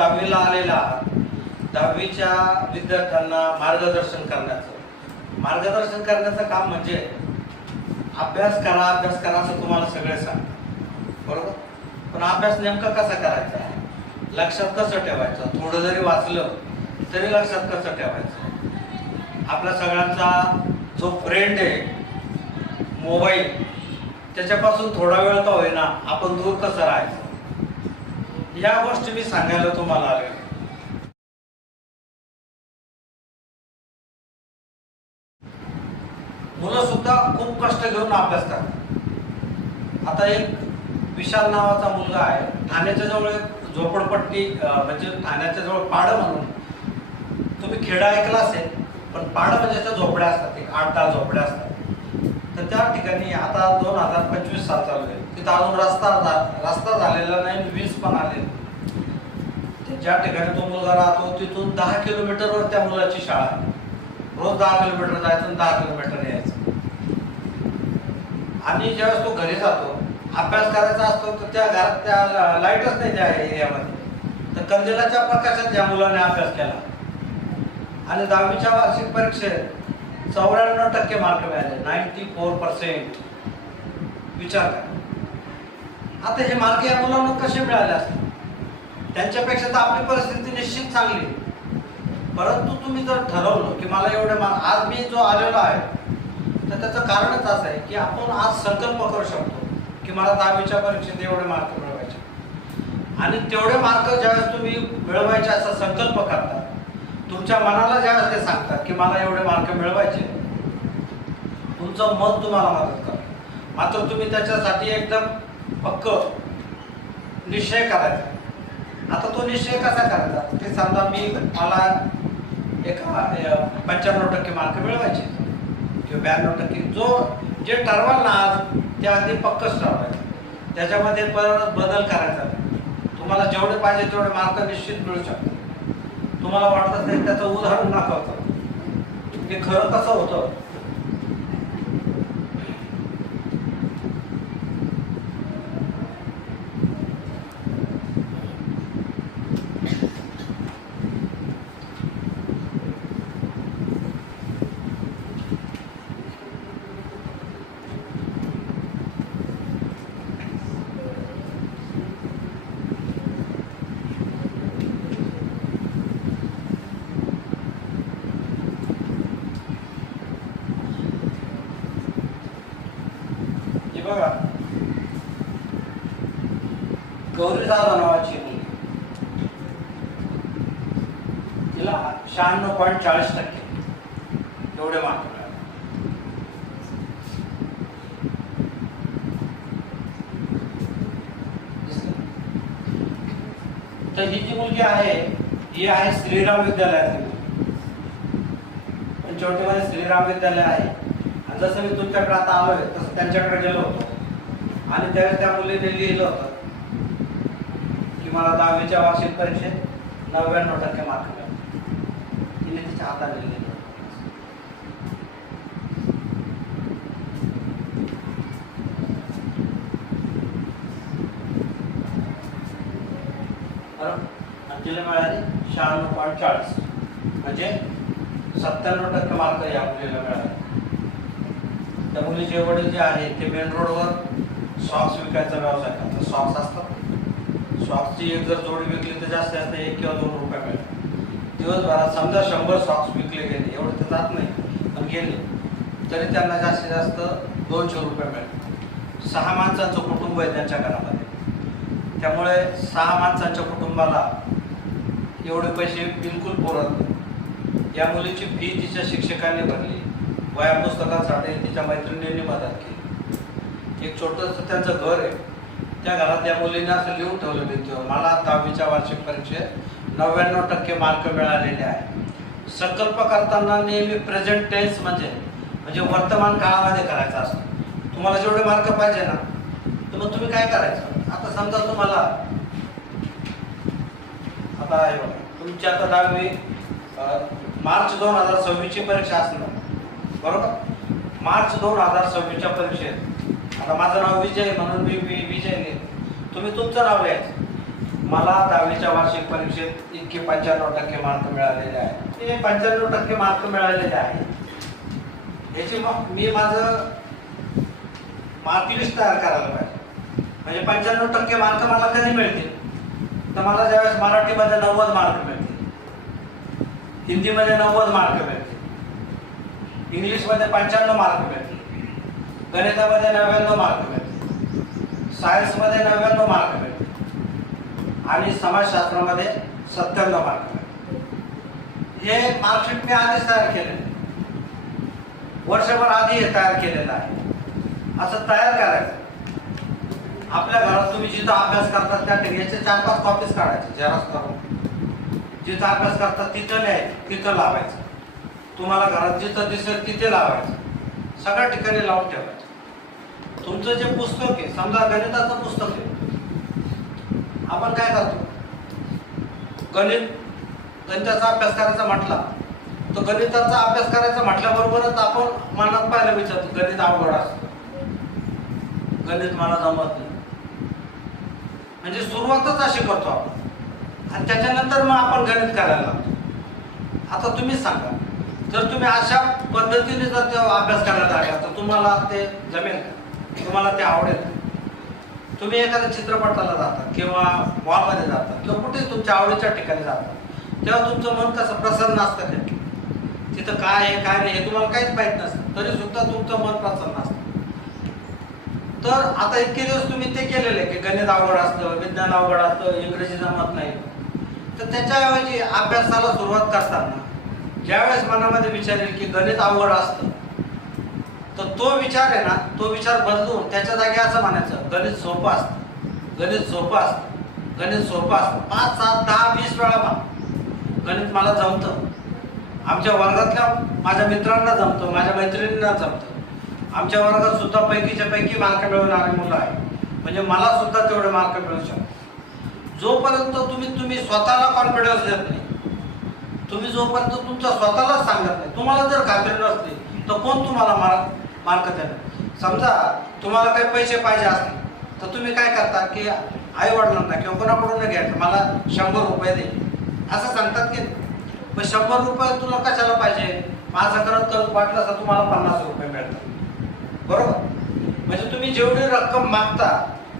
दहावीला आलेला दहावीच्या विद्यार्थ्यांना मार्गदर्शन करण्याचं. मार्गदर्शन करण्याचं काम म्हणजे अभ्यास करा अभ्यास करा असं तुम्हाला सगळे सांग बरोबर? पण अभ्यास नेमका कसा करायचा लक्षात कसं ठेवायचं? थोडं जरी वाचलं तरी लक्षात कसं ठेवायचं? आपल्या सगळ्यांचा जो फ्रेंड आहे मोबाईल त्याच्यापासून थोडा वेळ का होईना आपण दूर कसं राहायचं? या गोष्टी मी सांगायला तुम्हाला आले मुलं सुद्धा खूप कष्ट घेऊन अभ्यास करतात आता एक विशाल नावाचा मुलगा आहे. ठाण्याच्या जवळ एक झोपडपट्टी म्हणजे ठाण्याच्या जवळ पाडं म्हणून. तुम्ही खेडा ऐकला असेल पण पाडं म्हणजे झोपड्या असतात एक आठ दहा झोपड्या असतात. तर त्या ठिकाणी आता दोन हजार पंचवीस साल चालू आहे. तिथं अजून रस्ता रस्ता झालेला नाही वीज पण आले ज्या ठिकाणी तो मुलगा राहतो तिथून दहा किलोमीटरवर त्या मुलाची शाळा आहे. रोज दहा किलोमीटर जायचं दहा किलोमीटर यायचं. आणि ज्यावेळेस तो घरी जातो अभ्यास करायचा असतो तर त्या घरात त्या लाईटच नाही त्या एरियामध्ये. तर कंदिलाच्या प्रकाशात त्या मुलाने अभ्यास केला. आणि दहावीच्या वार्षिक परीक्षेत चौऱ्याण्णव टक्के मार्क मिळाले. नाईन्टी फोर पर्सेंट विचार करा. आता हे मार्क या मुलांना कसे मिळाले असतील? त्यांच्यापेक्षा तर आपली परिस्थिती निश्चित चांगली आहे. परंतु तुम्ही जर ठरवलं की मला एवढे मार्क आज मी जो आलेलो आहे तर त्याचं कारणच असं आहे की आपण आज संकल्प करू शकतो की मला दहावीच्या परीक्षेत एवढे मार्क मिळवायचे. आणि तेवढे मार्क ज्यावेळेस तुम्ही मिळवायचे असा संकल्प करता तुमच्या मनाला ज्यावेळेस ते सांगतात की मला एवढे मार्क मिळवायचे. तुमचं मत तुम्हाला मदत करतं. मात्र तुम्ही त्याच्यासाठी एकदम पक्क निश्चय करायचा. आता तो निश्चय कसा करायचा? ते समजा मी मला एका पंच्याण्णव टक्के मार्क मिळवायचे. किंवा ब्याण्णव टक्के. जो जे ठरवाल ना आज ते अगदी पक्कच ठरवायचं. त्याच्यामध्ये परत बदल करायचा. तुम्हाला जेवढे पाहिजे तेवढे मार्क निश्चित मिळू शकतात. तुम्हाला वाटत असेल त्याचं उदाहरण दाखवतं. ते खरं कसं होतं? हे बघा गौरी दादा नावाची मुलगी तिला टक्के एवढे मार्क मिळाले? तर ही जी मुलगी आहे ही आहे श्रीराम विद्यालयातील पंचवटीमध्ये श्रीराम विद्यालय आणि जसं मी तुमच्याकडे आता आलोय तसं त्यांच्याकडे गेलो होतो. आणि त्यावेळेस त्या मुलीने लिहिलं होतं की मला दहावीच्या वार्षिक परीक्षेत नव्याण्णव टक्के मार्क मिळाले. तिने तिच्या हाताने लिहिलं तिला मिळाले शहाण्णव पॉईंट चाळीस. म्हणजे सत्त्याण्णव टक्के मार्क या मुलीला मिळाले. त्या मुलीचे वडील जे आहे ते मेन रोडवर सॉक्स विकायचा व्यवसाय करतात. सॉक्स असतात. सॉक्सची एक जर जोडी विकली तर जास्त जास्त एक किंवा दोन रुपये मिळतात दिवसभरात समजा शंभर सॉक्स विकले गेले एवढे तर जात नाही पण गेले. तरी त्यांना जास्तीत जास्त दोनशे रुपये मिळतात सहा माणसांचं कुटुंब आहे त्यांच्या घरामध्ये. त्यामुळे सहा माणसांच्या कुटुंबाला एवढे पैसे बिलकुल पुरत नाही. या मुलीची फी तिच्या शिक्षकांनी भरली. वया पुस्तकांसाठी तिच्या मैत्रिणींनी मदत केली. एक छोटंसं त्यांचं घर आहे. त्या घरात त्या मुलीने असं लिहून ठेवलं भिंतीवर मला दहावीच्या वार्षिक परीक्षेत नव्याण्णव टक्के मार्क मिळालेले आहे संकल्प करताना नेहमी प्रेझेंट टेन्स म्हणजे म्हणजे वर्तमान काळामध्ये करायचा असतो. तुम्हाला जेवढे मार्क पाहिजे ना तर मग तुम्ही काय करायचं? आता समजा तुम्हाला आता हे बघा तुमची आता दहावी मार्च दोन हजार सव्वीसची परीक्षा असणार. बरोबर? मार्च दोन हजार सव्वीसच्या परीक्षेत. आता माझं नाव विजय म्हणून मी मी विजय तुम्ही तुमचं नाव लिहायचं मला दहावीच्या वार्षिक परीक्षेत इतके पंच्याण्णव टक्के मार्क मिळालेले आहेत. ते पंच्याण्णव टक्के मार्क मिळालेले आहेत. याची मग मी माझं मार्क लिस्ट तयार करायला पाहिजे. म्हणजे पंच्याण्णव टक्के मार्क मला कधी मिळतील? तर मला ज्यावेळेस मराठीमध्ये नव्वद मार्क मिळतील. हिंदीमध्ये नव्वद मार्क मिळतील. इंग्लिशमध्ये पंच्याण्णव मार्क मिळतील गणितामध्ये नव्याण्णव मार्क मिळतील सायन्समध्ये नव्याण्णव मार्क मिळतील आणि समाजशास्त्रामध्ये सत्त्याण्णव मार्क मिळतील हे मार्कशीट मी आधीच तयार केलेलं वर्षभर आधी हे तयार केलेलं आहे. असं तयार करायचं. आपल्या घरात तुम्ही जिथं अभ्यास करता त्या ठिकाणी याचे चार पाच कॉपीज काढायचे झेरॉक्स करून जिथं अभ्यास करतात तिथं लिहायचं तिथं लावायचं. तुम्हाला घरात जिथं दिसेल तिथे लावायचं. सगळ्या ठिकाणी लावून ठेवायचं. तुमचं जे पुस्तक आहे समजा गणिताचं पुस्तक आहे. आपण काय करतो? गणित गणिताचा अभ्यास करायचा म्हटला तर गणिताचा अभ्यास करायचा म्हटल्याबरोबरच आपण मनात पाहायला विचारतो गणित अवघड असतं. गणित मला जमत नाही. म्हणजे सुरुवातच अशी करतो आपण. आणि त्याच्यानंतर मग आपण गणित करायला लागतो. आता तुम्हीच सांगा. जर तुम्ही अशा पद्धतीने जर ते अभ्यास करायला लागला तर तुम्हाला ते जमेल का? तुम्हाला ते आवडेल तुम्ही एखाद्या चित्रपटाला जाता किंवा मॉलमध्ये जाता किंवा कुठे तुमच्या आवडीच्या ठिकाणी जाता तेव्हा तुमचं मन कसं प्रसन्न असतं ते. तिथं काय आहे काय नाही हे तुम्हाला काहीच माहीत नसतं तरी सुद्धा तुमचं मन प्रसन्न असतं. तर आता इतके दिवस तुम्ही ते केलेले की गणित अवघड असतं विज्ञान अवघड असतं इंग्रजी जमत नाही. तर त्याच्याऐवजी अभ्यासाला सुरुवात करताना ज्यावेळेस मनामध्ये विचारेल की गणित अवघड असतं तर तो विचार आहे ना तो विचार बदलून त्याच्या जागी असं म्हणायचं गणित सोपं असतं गणित सोपं असतं गणित सोपं असतं. पाच सात दहा वीस वेळा पहा गणित मला जमतं. आमच्या वर्गातल्या माझ्या मित्रांना जमतं माझ्या मैत्रिणींना जमतं. आमच्या वर्गात सुद्धा पैकीच्या पैकी मार्क मिळवणारी मुलं आहे म्हणजे मला सुद्धा तेवढे मार्क मिळू शकतात. जोपर्यंत तुम्ही तुम्ही स्वतःला कॉन्फिडन्स देत नाही तुम्ही जोपर्यंत तुमच्या स्वतःलाच सांगत नाही तुम्हाला जर खात्री नसते तर कोण तुम्हाला मार्क मार्क देणार? समजा तुम्हाला काही पैसे पाहिजे असतील तर तुम्ही काय करता की आई वडिलांना किंवा कोणाकडून घ्यायचं? मला शंभर रुपये दे. असं सांगतात की मग शंभर रुपये तुला कशाला पाहिजे? माझं करत करत वाटलं तर तुम्हाला पन्नास रुपये मिळतात. बरोबर? म्हणजे तुम्ही जेवढी रक्कम मागता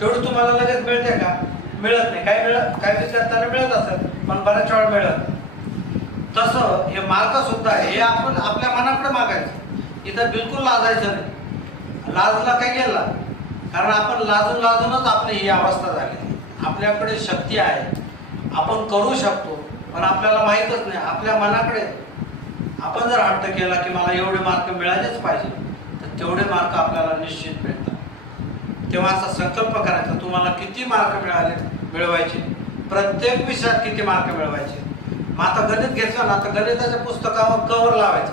तेवढी तुम्हाला लगेच मिळते का? मिळत नाही. काही मिळत काही विचारताना मिळत असेल पण बऱ्याच वेळा मिळत नाही. तसं हे मार्क सुद्धा आहे हे आपण आपल्या मनाकडे मागायचं. इथं बिलकुल लाजायचं नाही. लाजला काय गेला? कारण आपण लाजून लाजूनच आपली ही अवस्था झाली. आपल्याकडे शक्ती आहे. आपण करू शकतो पण आपल्याला माहीतच नाही. आपल्या मनाकडे आपण जर हट्ट केला की मला एवढे मार्क मिळालेच पाहिजे तर तेवढे मार्क आपल्याला निश्चित मिळतात. तेव्हा असा संकल्प करायचा तुम्हाला किती मार्क मिळाले मिळवायचे? प्रत्येक विषयात किती मार्क मिळवायचे? मग आता गणित घेतलं ना तर गणिताच्या पुस्तकावर कवर लावायचं.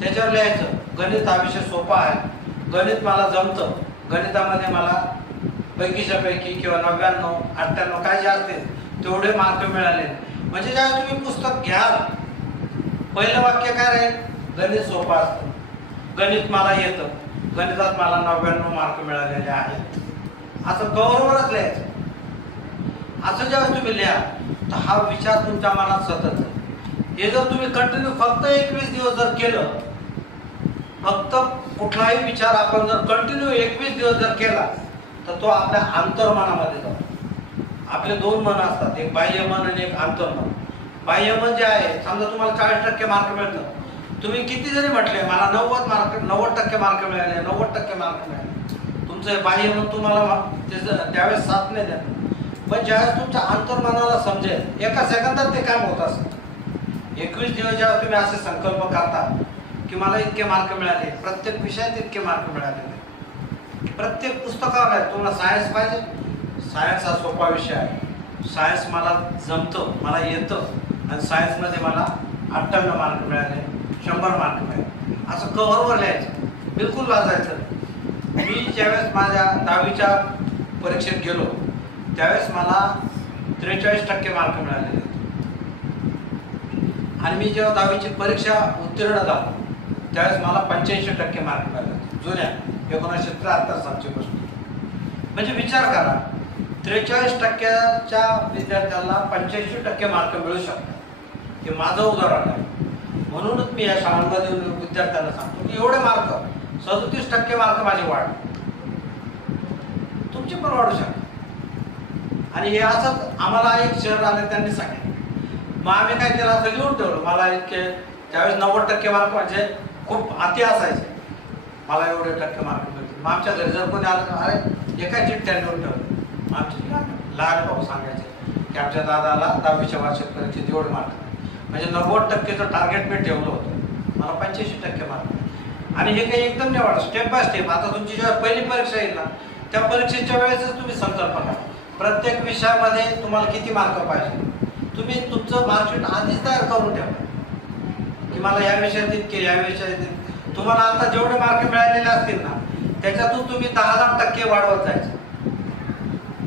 त्याच्यावर लिहायचं गणित हा विषय सोपा आहे. गणित मला जमतं. गणितामध्ये मला पैकीच्या पैकी किंवा नव्याण्णव अठ्ठ्याण्णव काय जे असतील तेवढे मार्क मिळाले. म्हणजे ज्यावेळेस तुम्ही पुस्तक घ्याल पहिलं वाक्य काय राहील? गणित सोपं असतं. गणित मला येतं. गणितात मला नव्याण्णव मार्क मिळालेले आहेत. असं कवरवरच लिहायचं. असं ज्यावेळेस तुम्ही लिहा तर हा विचार तुमच्या मनात सतत आहे. हे जर तुम्ही कंटिन्यू फक्त एकवीस दिवस जर केलं फक्त कुठलाही विचार आपण जर कंटिन्यू एकवीस दिवस जर केला तर तो आपल्या अंतर्मनामध्ये जातो. आपले दोन मन असतात एक बाह्य मन आणि एक अंतर्मन. बाह्य मन जे आहे समजा तुम्हाला चाळीस टक्के मार्क मिळतं. तुम्ही किती जरी म्हटले मला नव्वद मार्क नव्वद टक्के मार्क मिळाले नव्वद टक्के मार्क मिळाले. तुमचं बाह्य मन तुम्हाला त्याचं त्यावेळेस साथ नाही देणार पण ज्यावेळेस तुमच्या अंतर्मनाला समजेल एका सेकंदात ते काम होत असतं. एकवीस दिवस जेव्हा तुम्ही असे संकल्प करता की मला इतके मार्क मिळाले प्रत्येक विषयात इतके मार्क मिळाले. प्रत्येक पुस्तकावर आहे तुम्हाला सायन्स पाहिजे. सायन्स हा सोपा विषय आहे. सायन्स मला जमतं मला येतं आणि सायन्समध्ये मला अठ्ठ्याण्णव मार्क मिळाले शंभर मार्क मिळाले. असं कव्हरवर लिहायचं. बिलकुल वाचायचं. मी ज्यावेळेस माझ्या दहावीच्या परीक्षेत गेलो त्यावेळेस मला त्रेचाळीस टक्के मार्क मिळालेले होते. आणि मी जेव्हा दहावीची परीक्षा उत्तीर्ण झालो त्यावेळेस मला पंच्याऐंशी टक्के मार्क मिळाले होते. जुन्या एकोणीसशे त्र्याहत्तर सातची गोष्ट म्हणजे विचार करा त्रेचाळीस टक्क्याच्या विद्यार्थ्यांना पंच्याऐंशी टक्के मार्क मिळू शकतात. हे माझं उदाहरण आहे. म्हणूनच मी या शाळांमध्ये विद्यार्थ्यांना सांगतो की एवढे मार्क सदतीस टक्के मार्क माझे वाढ तुमचे पण वाढू शकतात. आणि हे असंच आम्हाला एक शहर आलं त्यांनी सांगितलं. मग आम्ही काय केलं असं लिहून ठेवलं. मला इतके त्यावेळेस नव्वद टक्के मार्क म्हणजे खूप अति असायचे. मला एवढे टक्के मार्क मिळतील मग आमच्या घरी जर कोणी आलं अरे एका चिठ्ठ्या लिहून ठेवलं? आमची लहान भाऊ सांगायचे की आमच्या दादाला दहावीच्या वार्षिक परीक्षेत एवढे मार्क म्हणजे नव्वद टक्केचं टार्गेट मी ठेवलं होतं. मला पंच्याऐंशी टक्के मार्क आणि हे काही एकदम नाही वाटत स्टेप बाय स्टेप आता तुमची जेव्हा पहिली परीक्षा येईल ना त्या परीक्षेच्या वेळेसच तुम्ही संकल्प करा. प्रत्येक विषयामध्ये तुम्हाला किती मार्क पाहिजे? तुम्ही तुमचं मार्कशीट आधीच तयार करून ठेवा. की मला या विषयात इतके या विषयात तुम्हाला आता जेवढे मार्क मिळालेले असतील ना त्याच्यातून तुम्ही दहा दहा टक्के वाढवत जायचं.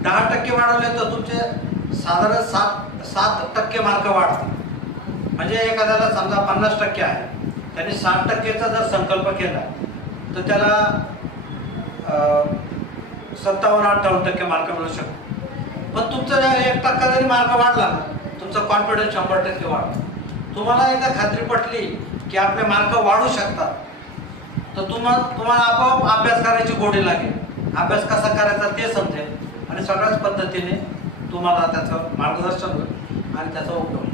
दहा टक्के वाढवले तर तुमचे साधारण सात सात टक्के मार्क वाढतील. म्हणजे एखाद्याला समजा पन्नास टक्के आहे त्यांनी साठ टक्केचा जर संकल्प केला तर त्याला सत्तावन्न अठ्ठावन्न टक्के मार्क मिळू शकतो. पण तुमचा एक टक्का जरी मार्क वाढला ना तुमचा कॉन्फिडन्स शंभर टक्के वाढला तुम्हाला एकदा खात्री पटली की आपले मार्क वाढू शकतात तर तुम्हाला तुम्हाला आपोआप अभ्यास करायची गोडी लागेल. अभ्यास कसा करायचा ते समजेल. आणि सगळ्याच पद्धतीने तुम्हाला त्याचं मार्गदर्शन होईल आणि त्याचा उपयोग होईल.